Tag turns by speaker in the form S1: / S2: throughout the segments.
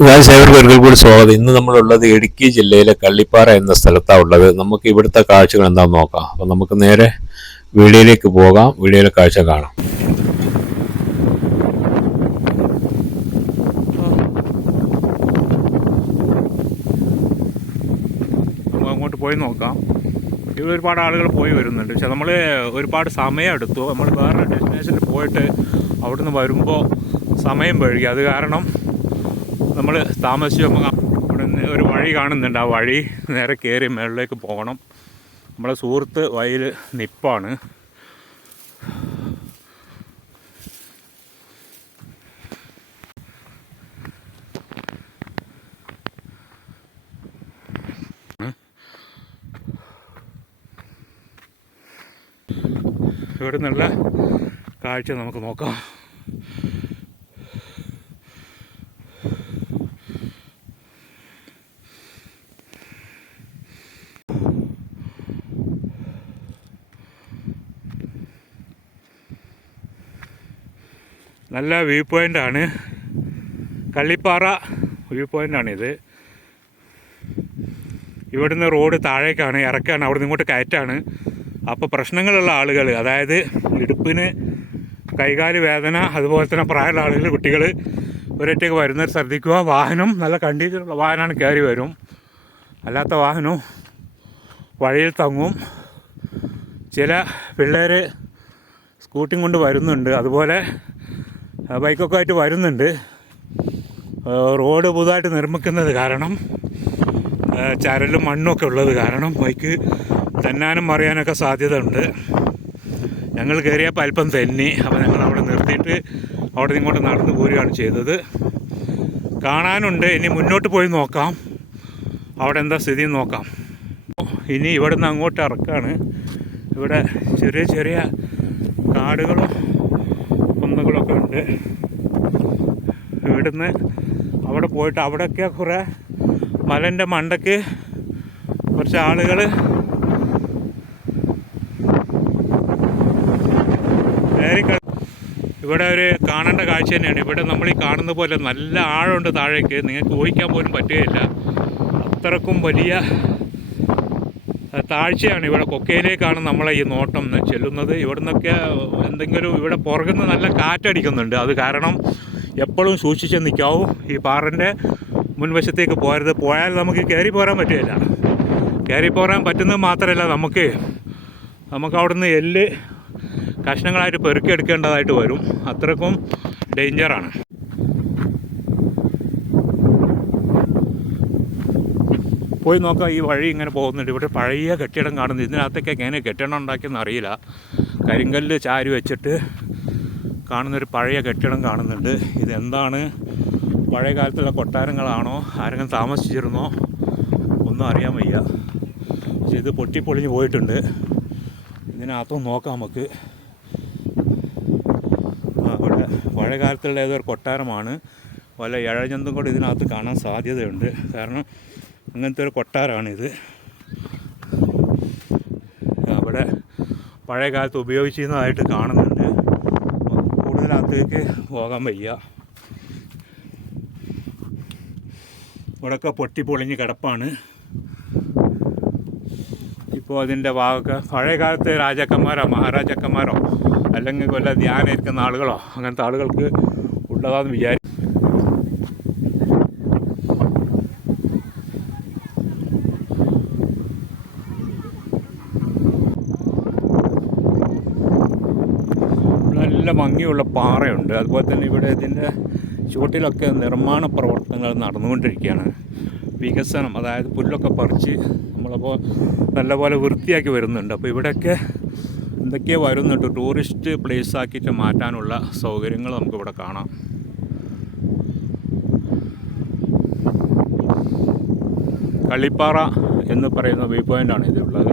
S1: ഒരിക്കൽ കൂടി സ്വാഗതം. ഇന്ന് നമ്മളുള്ളത് ഇടുക്കി ജില്ലയിലെ കള്ളിപ്പാറ എന്ന സ്ഥലത്താണ് ഉള്ളത്. നമുക്ക് ഇവിടുത്തെ കാഴ്ചകൾ എന്താണെന്ന് നോക്കാം. അപ്പം നമുക്ക് നേരെ വീഡിയോയിലേക്ക് പോകാം. വീഡിയോയിലെ കാഴ്ച കാണാം.
S2: അങ്ങോട്ട് പോയി നോക്കാം. ഇവിടെ ഒരുപാട് ആളുകൾ പോയി വരുന്നുണ്ട്. പക്ഷെ നമ്മൾ ഒരുപാട് സമയം എടുത്തു. നമ്മൾ വേറെ ഡെസ്റ്റിനേഷനിൽ പോയിട്ട് അവിടുന്ന് വരുമ്പോൾ സമയം വഴുകി അത് കാരണം നമ്മൾ താമസിച്ച് നമുക്ക് നിന്ന് ഒരു വഴി കാണുന്നുണ്ട്. ആ വഴി നേരെ കയറി മുകളിലേക്ക് പോകണം. നമ്മളെ സുഹൃത്ത് വഴിയിൽ നിപ്പാണ്. ഇവിടെ നിന്നുള്ള കാഴ്ച നമുക്ക് നോക്കാം. നല്ല വ്യൂ പോയിന്റാണ് കള്ളിപ്പാറ വ്യൂ പോയിന്റാണിത് ഇവിടുന്ന് റോഡ് താഴേക്കാണ് ഇറക്കാണ് അവിടുന്ന് ഇങ്ങോട്ട് കയറ്റാണ്. അപ്പോൾ പ്രശ്നങ്ങളുള്ള ആളുകൾ അതായത് ഇടുപ്പിന് കൈകാൽ വേദന അതുപോലെ തന്നെ പ്രായമുള്ള ആളുകൾ കുട്ടികൾ ഒരൊറ്റയ്ക്ക് വരുന്നവർ ശ്രദ്ധിക്കുക. വാഹനം നല്ല കണ്ടീഷനുള്ള വാഹനമാണ് കയറി വരും. അല്ലാത്ത വാഹനവും വഴിയിൽ തങ്ങും. ചില പിള്ളേർ സ്കൂട്ടിയും കൊണ്ട് വരുന്നുണ്ട്. അതുപോലെ ബൈക്കൊക്കെ ആയിട്ട് വരുന്നുണ്ട്. റോഡ് പുതുതായിട്ട് നിർമ്മിക്കുന്നത് കാരണം ചരലും മണ്ണൊക്കെ ഉള്ളത് കാരണം ബൈക്ക് തന്നാനും മറിയാനൊക്കെ സാധ്യത ഉണ്ട് ഞങ്ങൾ കയറിയപ്പോൾ അല്പം തെന്നി. അപ്പോൾ ഞങ്ങൾ അവിടെ നിർത്തിയിട്ട് അവിടെ ഇങ്ങോട്ട് നടന്നു പോരുകയാണ് ചെയ്തത്. കാണാനുണ്ട്. ഇനി മുന്നോട്ട് പോയി നോക്കാം. അവിടെ എന്താ സ്ഥിതി നോക്കാം. ഇനി ഇവിടെ നിന്ന് അങ്ങോട്ട് ഇറക്കാണ്. ഇവിടെ ചെറിയ ചെറിയ കാടുകളും ഇവിടുന്ന് അവിടെ പോയിട്ട് അവിടെയൊക്കെ കുറേ മലന്റെ മണ്ടയ്ക്ക് കുറച്ച് ആളുകൾ ഇവിടെ ഒരു കാണേണ്ട കാഴ്ച തന്നെയാണ്. ഇവിടെ നമ്മൾ ഈ കാണുന്ന പോലെ നല്ല ആഴമുണ്ട് താഴേക്ക്. നിങ്ങൾക്ക് ഊഹിക്കാൻ പോലും പറ്റുകയില്ല. അത്രക്കും വലിയ താഴ്ചയാണ്. ഇവിടെ കൊക്കയിലേക്കാണ് നമ്മളെ ഈ നോട്ടം ചെല്ലുന്നത്. ഇവിടെ നിന്നൊക്കെ എന്തെങ്കിലും ഇവിടെ പുറകുന്ന നല്ല കാറ്റടിക്കുന്നുണ്ട്. അത് കാരണം എപ്പോഴും സൂക്ഷിച്ച് നിൽക്കാവും. ഈ പാറന്റെ മുൻവശത്തേക്ക് പോരുത് പോയാൽ നമുക്ക് കയറി പോരാൻ പറ്റുകയില്ല. കയറി പോരാൻ പറ്റുന്നത് മാത്രമല്ല നമുക്ക് നമുക്ക് അവിടുന്ന് എല്ല് കഷ്ണങ്ങളായിട്ട് പെറുക്കിയെടുക്കേണ്ടതായിട്ട് വരും. അത്രക്കും ഡേഞ്ചറാണ്. പോയി നോക്കാം ഈ വഴി ഇങ്ങനെ പോകുന്നുണ്ട്. ഇവിടെ പഴയ കെട്ടിടം കാണുന്നു. ഇതിനകത്തൊക്കെ എങ്ങനെ കെട്ടിടം ഉണ്ടാക്കിയെന്ന് അറിയില്ല. കരിങ്കല്ല് ചാരി വെച്ചിട്ട് കാണുന്നൊരു പഴയ കെട്ടിടം കാണുന്നുണ്ട്. ഇതെന്താണ് പഴയ കാലത്തുള്ള കൊട്ടാരങ്ങളാണോ? ആരെങ്കിലും താമസിച്ചിരുന്നോ? ഒന്നും അറിയാൻ വയ്യ. പക്ഷെ ഇത് പൊട്ടിപ്പൊളിഞ്ഞ് പോയിട്ടുണ്ട്. ഇതിനകത്തും നോക്കാം നമുക്ക്. അവിടെ പഴയ കാലത്തുള്ള ഏതൊരു കൊട്ടാരമാണ്. വല്ല ഇഴജന്തും കൂടെ ഇതിനകത്ത് കാണാൻ സാധ്യതയുണ്ട്. കാരണം അങ്ങനത്തെ ഒരു കൊട്ടാരമാണിത് അവിടെ പഴയ കാലത്ത് ഉപയോഗിച്ചിരുന്നതായിട്ട് കാണുന്നുണ്ട്. കൂടുതലകത്തേക്ക് പോകാൻ വയ്യ. ഇവിടെയൊക്കെ പൊട്ടിപ്പൊളിഞ്ഞ് കിടപ്പാണ്. ഇപ്പോൾ അതിന്റെ ഭാഗമൊക്കെ പഴയ കാലത്ത് രാജാക്കന്മാരോ മഹാരാജാക്കന്മാരോ അല്ലെങ്കിൽ വല്ല ധ്യാനം ഇരിക്കുന്ന ആളുകളോ അങ്ങനത്തെ ആളുകൾക്ക് ഉള്ളതാന്ന് വിചാരിക്കും നല്ല ഭംഗിയുള്ള പാറയുണ്ട്. അതുപോലെ തന്നെ ഇവിടെ ഇതിന്റെ ചുവട്ടിലൊക്കെ നിർമ്മാണ പ്രവർത്തനങ്ങൾ നടന്നുകൊണ്ടിരിക്കുകയാണ്. വികസനം അതായത് പുല്ലൊക്കെ പറിച്ച് നമ്മളപ്പോൾ നല്ലപോലെ വൃത്തിയാക്കി വരുന്നുണ്ട്. അപ്പോൾ ഇവിടെയൊക്കെ എന്തൊക്കെയോ വരുന്നുണ്ട്. ടൂറിസ്റ്റ് പ്ലേസ് ആക്കിയിട്ട് മാറ്റാനുള്ള സൗകര്യങ്ങൾ നമുക്കിവിടെ കാണാം. കള്ളിപ്പാറ എന്ന് പറയുന്ന വ്യൂ പോയിന്റാണ് ഇതിലുള്ളത്.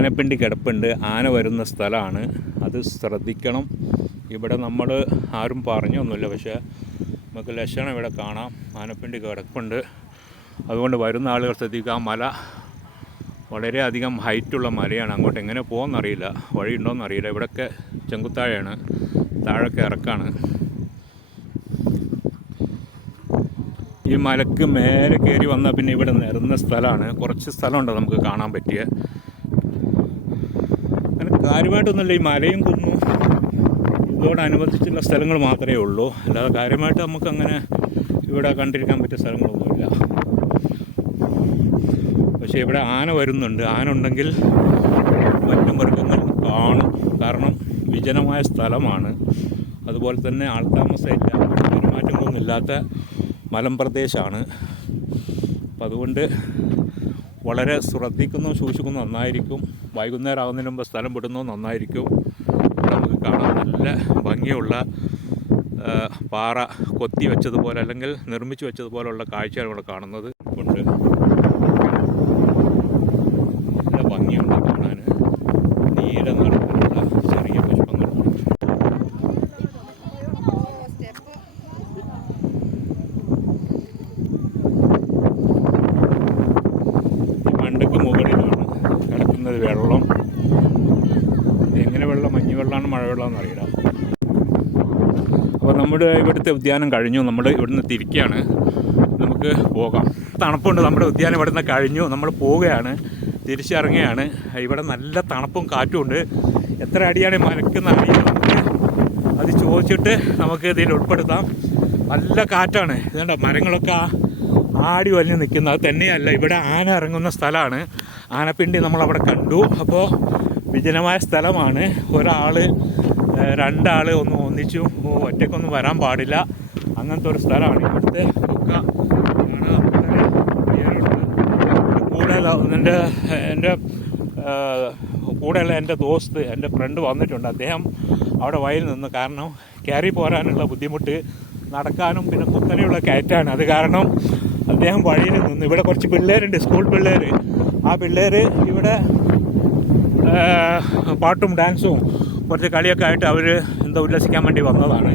S2: ആനപ്പിണ്ടി കിടപ്പുണ്ട്. ആന വരുന്ന സ്ഥലമാണ്. അത് ശ്രദ്ധിക്കണം. ഇവിടെ നമ്മൾ ആരും പറഞ്ഞൊന്നുമില്ല. പക്ഷേ നമുക്ക് ലക്ഷണം ഇവിടെ കാണാം. ആനപ്പിണ്ടി കിടപ്പുണ്ട്. അതുകൊണ്ട് വരുന്ന ആളുകൾ ശ്രദ്ധിക്കുക. ആ മല വളരെയധികം ഹൈറ്റുള്ള മലയാണ്. അങ്ങോട്ട് എങ്ങനെ പോകുമെന്നറിയില്ല. വഴിയുണ്ടോയെന്നറിയില്ല. ഇവിടെയൊക്കെ ചെങ്കുത്താഴയാണ്. താഴൊക്കെ ഇറക്കാണ്. ഈ മലക്ക് മേലെ കയറി വന്നാൽ പിന്നെ ഇവിടെ നിരന്ന സ്ഥലമാണ്. കുറച്ച് സ്ഥലമുണ്ട് നമുക്ക് കാണാൻ പറ്റിയ. കാര്യമായിട്ടൊന്നുമില്ല. ഈ മലയും കുന്നും ഇതോടനുബന്ധിച്ചുള്ള സ്ഥലങ്ങൾ മാത്രമേ ഉള്ളൂ. അല്ലാതെ കാര്യമായിട്ട് നമുക്കങ്ങനെ ഇവിടെ കണ്ടിരിക്കാൻ പറ്റിയ സ്ഥലങ്ങളൊന്നുമില്ല. പക്ഷേ ഇവിടെ ആന വരുന്നുണ്ട്. ആന ഉണ്ടെങ്കിൽ മറ്റു മൃഗങ്ങൾ കാണും. കാരണം വിജനമായ സ്ഥലമാണ്. അതുപോലെ തന്നെ ആൾത്താമസമില്ല പെരുമാറ്റങ്ങളൊന്നുമില്ലാത്ത മലമ്പ്രദേശമാണ് അപ്പം അതുകൊണ്ട് വളരെ ശ്രദ്ധിക്കുന്നു സൂക്ഷിക്കുന്നു നന്നായിരിക്കും. വൈകുന്നേരം ആകുന്നതിന് മുമ്പ് സ്ഥലം വിടുന്നു നന്നായിരിക്കും. നമുക്ക് കാണാൻ നല്ല ഭംഗിയുള്ള പാറ കൊത്തി വെച്ചതുപോലെ അല്ലെങ്കിൽ നിർമ്മിച്ചു വെച്ചതുപോലെയുള്ള കാഴ്ചയാണ് ഇവിടെ കാണുന്നത്. ഉണ്ട്. നല്ല ഭംഗിയുണ്ട് കാണാൻ. വെള്ളമാണ് മഴ വെള്ളമാണെന്ന് അറിയില്ല. അപ്പോൾ നമ്മുടെ ഇവിടുത്തെ ഉദ്യാനം കഴിഞ്ഞു. നമ്മൾ ഇവിടുന്ന് തിരിക്കുകയാണ് നമുക്ക് പോകാം. തണുപ്പുണ്ട്. നമ്മുടെ ഉദ്യാനം ഇവിടുന്ന് കഴിഞ്ഞു. നമ്മൾ പോവുകയാണ്. തിരിച്ചിറങ്ങുകയാണ്. ഇവിടെ നല്ല തണുപ്പും കാറ്റും ഉണ്ട്. എത്ര അടിയാണ് ഈ മലക്കുന്ന അറിയില്ല. അത് ചോദിച്ചിട്ട് നമുക്ക് ഇതിൽ ഉൾപ്പെടുത്താം. നല്ല കാറ്റാണ്. ഇതുകൊണ്ട് മരങ്ങളൊക്കെ ആടി വലിഞ്ഞ് നിൽക്കുന്നത്. തന്നെയല്ല. ഇവിടെ ആന ഇറങ്ങുന്ന സ്ഥലമാണ്. ആനപ്പിണ്ടി നമ്മളവിടെ കണ്ടു. അപ്പോൾ വിജനമായ സ്ഥലമാണ്. ഒരാൾ രണ്ടാൾ ഒന്ന് ഒന്നിച്ചു. ഒറ്റയ്ക്കൊന്നും വരാൻ പാടില്ല. അങ്ങനത്തെ ഒരു സ്ഥലമാണ് ഇവിടുത്തെ. കൂടെ എന്റെ എന്റെ കൂടെയുള്ള എന്റെ ദോസ്ത് എന്റെ ഫ്രണ്ട് വന്നിട്ടുണ്ട്. അദ്ദേഹം അവിടെ വയലിൽ നിന്ന് കാരണം കയറി പോരാനുള്ള ബുദ്ധിമുട്ട് നടക്കാനും പിന്നെ കുത്തനെയുള്ള കയറ്റാണ്. അത് കാരണം അദ്ദേഹം വഴിയിൽ നിന്ന് ഇവിടെ കുറച്ച് പിള്ളേരുണ്ട് സ്കൂൾ പിള്ളേർ ആ പിള്ളേർ ഇവിടെ പാട്ടും ഡാൻസും കുറച്ച് കളിയൊക്കെ ആയിട്ട് അവർ എന്താ ഉല്ലസിക്കാൻ വേണ്ടി വന്നതാണ്.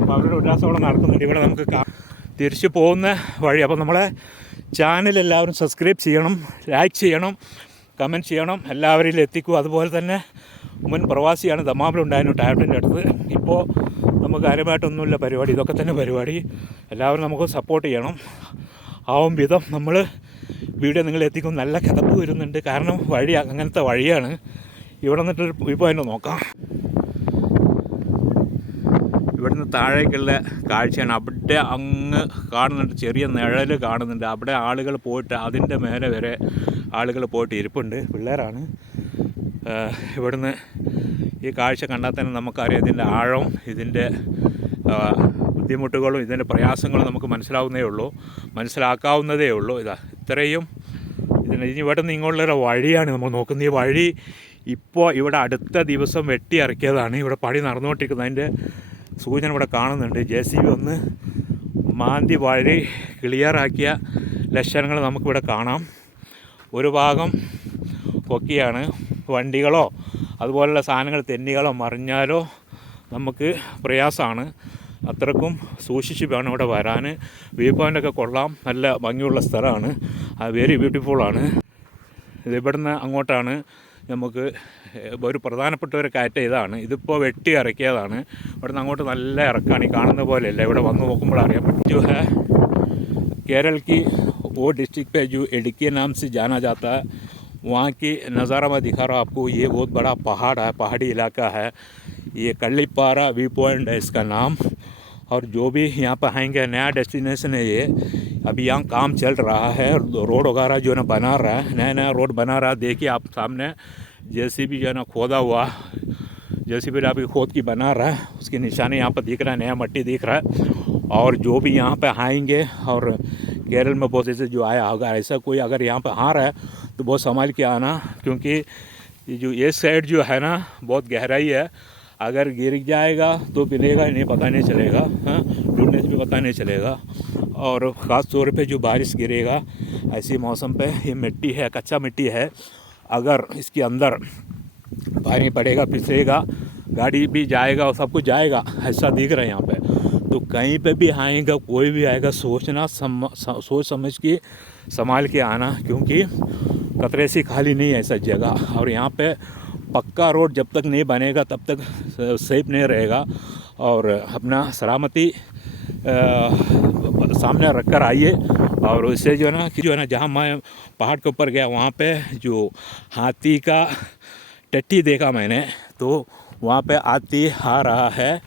S2: അപ്പോൾ അവരുടെ ഉല്ലാസം അവിടെ നടക്കുന്നുണ്ട് ഇവിടെ നമുക്ക് തിരിച്ചു പോകുന്ന വഴി. അപ്പോൾ നമ്മളെ ചാനൽ എല്ലാവരും സബ്സ്ക്രൈബ് ചെയ്യണം ലൈക്ക് ചെയ്യണം കമന്റ് ചെയ്യണം എല്ലാവരിലും എത്തിക്കും. അതുപോലെ തന്നെ മുൻ പ്രവാസിയാണ് ദമാമിലുണ്ടായിരുന്നു ടാബ്ലറ്റിന്റെ അടുത്ത്. ഇപ്പോൾ നമുക്ക് കാര്യമായിട്ടൊന്നുമില്ല പരിപാടി. ഇതൊക്കെ തന്നെ പരിപാടി. എല്ലാവരും നമുക്ക് സപ്പോർട്ട് ചെയ്യണം. ആവും വിധം നമ്മൾ വീഡിയോ നിങ്ങൾ എത്തിക്കും. നല്ല കിതപ്പ് വരുന്നുണ്ട്. കാരണം വഴി അങ്ങനത്തെ വഴിയാണ്. ഇവിടെ നിന്നിട്ട് ഇപ്പോൾ തന്നെ നോക്കാം. ഇവിടുന്ന് താഴേക്കുള്ള കാഴ്ചയാണ്. അവിടെ അങ്ങ് കാണുന്നുണ്ട്. ചെറിയ നിഴൽ കാണുന്നുണ്ട്. അവിടെ ആളുകൾ പോയിട്ട് അതിന്റെ മേലെ വരെ ആളുകൾ പോയിട്ട് ഇരിപ്പുണ്ട്. പിള്ളേരാണ്. ഇവിടുന്ന് ഈ കാഴ്ച കണ്ടാൽ തന്നെ നമുക്കറിയാം ഇതിന്റെ ആഴം ഇതിന്റെ ബുദ്ധിമുട്ടുകളും ഇതിന്റെ പ്രയാസങ്ങളും നമുക്ക് മനസ്സിലാവുന്നേ ഉള്ളൂ. മനസ്സിലാക്കാവുന്നതേ ഉള്ളൂ. ഇതാ ഇത്രയും. ഇതിന് ഇനി ഇവിടെ നിന്ന് ഇങ്ങോട്ടുള്ള വഴിയാണ് നമ്മൾ നോക്കുന്നത്. ഈ വഴി ഇപ്പോൾ ഇവിടെ അടുത്ത ദിവസം വെട്ടി ഇറക്കിയതാണ്. ഇവിടെ പണി നടന്നുകൊണ്ടിരിക്കുന്നത് അതിന്റെ സൂചന ഇവിടെ കാണുന്നുണ്ട്. ജെ സി ബി ഒന്ന് മാന്തി വഴി ക്ലിയറാക്കിയ ലക്ഷണങ്ങൾ നമുക്കിവിടെ കാണാം. ഒരു ഭാഗം പൊക്കിയാണ്. വണ്ടികളോ അതുപോലുള്ള സാധനങ്ങൾ തെന്നികളോ മറിഞ്ഞാലോ നമുക്ക് പ്രയാസമാണ്. അത്രക്കും സൂക്ഷിച്ച് വേണം ഇവിടെ വരാൻ വ്യൂ പോയിൻ്റൊക്കെ കൊള്ളാം നല്ല ഭംഗിയുള്ള സ്ഥലമാണ് വെരി ബ്യൂട്ടിഫുള്ളാണ് ഇത് ഇവിടുന്ന് അങ്ങോട്ടാണ് നമുക്ക് ഒരു പ്രധാനപ്പെട്ട ഒരു കയറ്റം ഇതാണ് ഇതിപ്പോൾ വെട്ടി ഇറക്കിയതാണ് ഇവിടുന്ന് അങ്ങോട്ട് നല്ല ഇറക്കാണ് ഈ കാണുന്ന പോലെയല്ല ഇവിടെ വന്ന് നോക്കുമ്പോൾ അറിയാൻ പറ്റും जो है केरल की वो डिस्ट्रिक्ट पे जो इडुक्की नाम से जाना जाता है वहाँ की नज़ारा मैं दिखा रहा हूँ आपको ये बहुत बड़ा पहाड़ है पहाड़ी इलाका है ये कल्लीपारा व्यू पॉइंट है इसका नाम। और जो भी यहाँ पर आएँगे, नया डेस्टिनेशन है ये। अभी यहाँ काम चल रहा है रोड वगैरह जो है ना बना रहा है। नया नया रोड बना रहा है। देखिए आप सामने जैसी भी जो है ना खोदा हुआ। जैसी भी अभी खोद की बना रहा है। उसकी निशानी यहाँ पर दिख रहा है, नया मट्टी दिख रहा है। और जो भी यहाँ पर आएँगे और केरल में बहुत ऐसे जो आया होगा, ऐसा कोई अगर यहाँ पर आ रहा है तो बहुत संभाल के आना। क्योंकि जो ये साइड जो है ना, बहुत गहराई है। अगर गिर जाएगा तो मिलेगा नहीं पता नहीं चलेगा हाँ ढूँढने से भी पता नहीं चलेगा। और ख़ास तौर पे जो बारिश गिरेगा ऐसी मौसम पे ये मिट्टी है कच्चा मिट्टी है अगर इसके अंदर पानी पड़ेगा पिसेगा गाड़ी भी जाएगा और सब कुछ जाएगा ऐसा दिख रहा है यहाँ पे। तो कहीं पे भी आएगा कोई भी आएगा सोचना सम, स- सोच समझ के संभाल के आना क्योंकि कतरे से खाली नहीं है ऐसा जगह। और यहाँ पे पक्का रोड जब तक नहीं बनेगा, तब तक सेफ़ नहीं रहेगा और अपना सलामती सामने रख कर आइए और उससे जो है ना, कि जो है ना, जहाँ मैं पहाड़ के ऊपर गया, वहाँ पे जो हाथी का टट्टी देखा मैंने तो वहाँ पे हाथी आ रहा है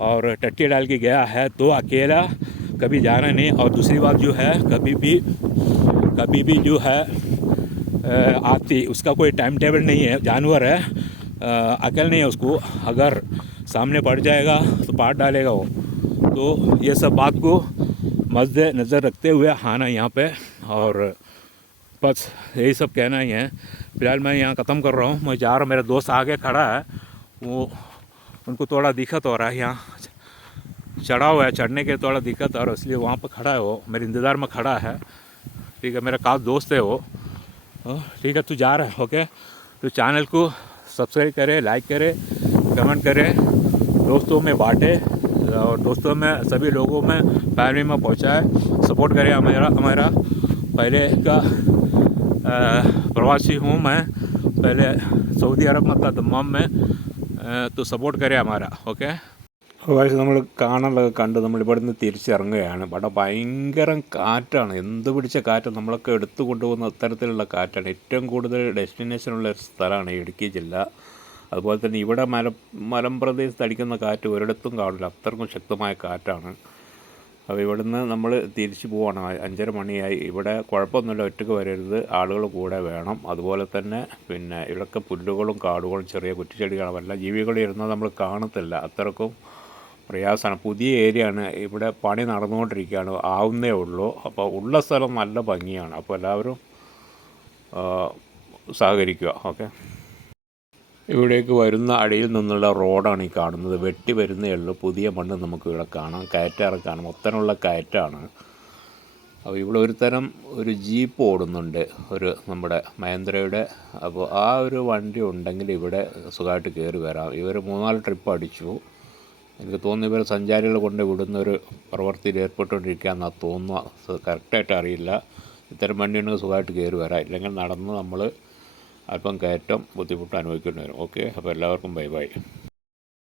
S2: और टट्टी डाल के गया है तो अकेला कभी जाना नहीं और दूसरी बात जो है, कभी भी कभी भी जो है आती, उसका कोई टाइम टेबल नहीं है, जानवर है अकल नहीं है उसको। अगर सामने पड़ जाएगा तो पार डालेगा वो। तो ये सब बात को मद्द नज़र रखते हुए आना यहाँ पे, और बस यही सब कहना ही है। फ़िलहाल मैं यहाँ ख़त्म कर रहा हूँ। मैं जा रहा हूँ, मेरा दोस्त आगे खड़ा है। वो, उनको थोड़ा दिक्कत हो रहा है यहाँ। चढ़ा हुआ है, चढ़ने के थोड़ा दिक्कत और इसलिए वहाँ पर खड़ा है वो। मेरे इंतज़ार में खड़ा है। ठीक है, मेरा खास दोस्त है वो। ठीक है, तू जा रहा है ओके तो चैनल को सब्सक्राइब करे लाइक करे कमेंट करे। दोस्तों में बांटे और दोस्तों में, सभी लोगों में फैमिली में पहुँचाए सपोर्ट करें हमारा हमारा। पहले का प्रवासी हूँ मैं। पहले सऊदी अरब में था दम्माम में तो सपोर्ट करें हमारा ओके വയസ്സ് നമ്മൾ കാണാനുള്ളത് കണ്ട് നമ്മൾ ഇവിടുന്ന് തിരിച്ചിറങ്ങുകയാണ്. ഇവിടെ ഭയങ്കര കാറ്റാണ്. എന്ത് പിടിച്ച കാറ്റ് നമ്മളൊക്കെ എടുത്തു കൊണ്ടുപോകുന്ന അത്തരത്തിലുള്ള കാറ്റാണ്. ഏറ്റവും കൂടുതൽ ഡെസ്റ്റിനേഷനുള്ള ഒരു സ്ഥലമാണ് ഇടുക്കി ജില്ല. അതുപോലെ തന്നെ ഇവിടെ മല മലമ്പ്രദേശത്ത് അടിക്കുന്ന കാറ്റ് ഒരിടത്തും കാണില്ല. അത്രക്കും ശക്തമായ കാറ്റാണ്. അപ്പോൾ ഇവിടുന്ന് നമ്മൾ തിരിച്ചു പോവാണ്. അഞ്ചര മണിയായി. ഇവിടെ കുഴപ്പമൊന്നുമില്ല. ഒറ്റയ്ക്ക് വരരുത്. ആളുകൾ കൂടെ വേണം. അതുപോലെ തന്നെ പിന്നെ ഇവിടെയൊക്കെ പുല്ലുകളും കാടുകളും ചെറിയ കുറ്റിച്ചെടികളും. എല്ലാം ജീവികളും ഇരുന്നത് നമ്മൾ കാണത്തില്ല. അത്രക്കും പ്രയാസമാണ്. പുതിയ ഏരിയ ആണ് ഇവിടെ പണി നടന്നുകൊണ്ടിരിക്കുകയാണ്. ആവുന്നേ ഉള്ളൂ. അപ്പോൾ ഉള്ള സ്ഥലം നല്ല ഭംഗിയാണ്. അപ്പോൾ എല്ലാവരും സഹകരിക്കുക. ഓക്കെ. ഇവിടേക്ക് വരുന്ന അടിയിൽ നിന്നുള്ള റോഡാണ് ഈ കാണുന്നത്. വെട്ടി വരുന്നേ ഉള്ളൂ. പുതിയ മണ്ണ് നമുക്ക് ഇവിടെ കാണാം. കയറ്റാറക്കാണ് മൊത്തമുള്ള കയറ്റാണ്. അപ്പോൾ ഇവിടെ ഒരു തരം ഒരു ജീപ്പ് ഓടുന്നുണ്ട്. ഒരു നമ്മുടെ മഹേന്ദ്രയുടെ. അപ്പോൾ ആ ഒരു വണ്ടി ഉണ്ടെങ്കിൽ ഇവിടെ സുഖമായിട്ട് കയറി വരാം. ഇവർ മൂന്നാൽ ട്രിപ്പ് അടിച്ചു. എനിക്ക് തോന്നുന്നു ഇവർ സഞ്ചാരികൾ കൊണ്ട് വിടുന്ന ഒരു പ്രവൃത്തിയിൽ ഏർപ്പെട്ടുകൊണ്ടിരിക്കുകയെന്നാണ് തോന്നുക. കറക്റ്റായിട്ട് അറിയില്ല. ഇത്തരം വണ്ടി ഉണ്ടെങ്കിൽ സുഖമായിട്ട് കയറി വരാം. ഇല്ലെങ്കിൽ നടന്ന് നമ്മൾ അല്പം കയറ്റം ബുദ്ധിമുട്ട് അനുഭവിക്കേണ്ടി വരും. ഓക്കെ? അപ്പോൾ എല്ലാവർക്കും ബൈ ബൈ.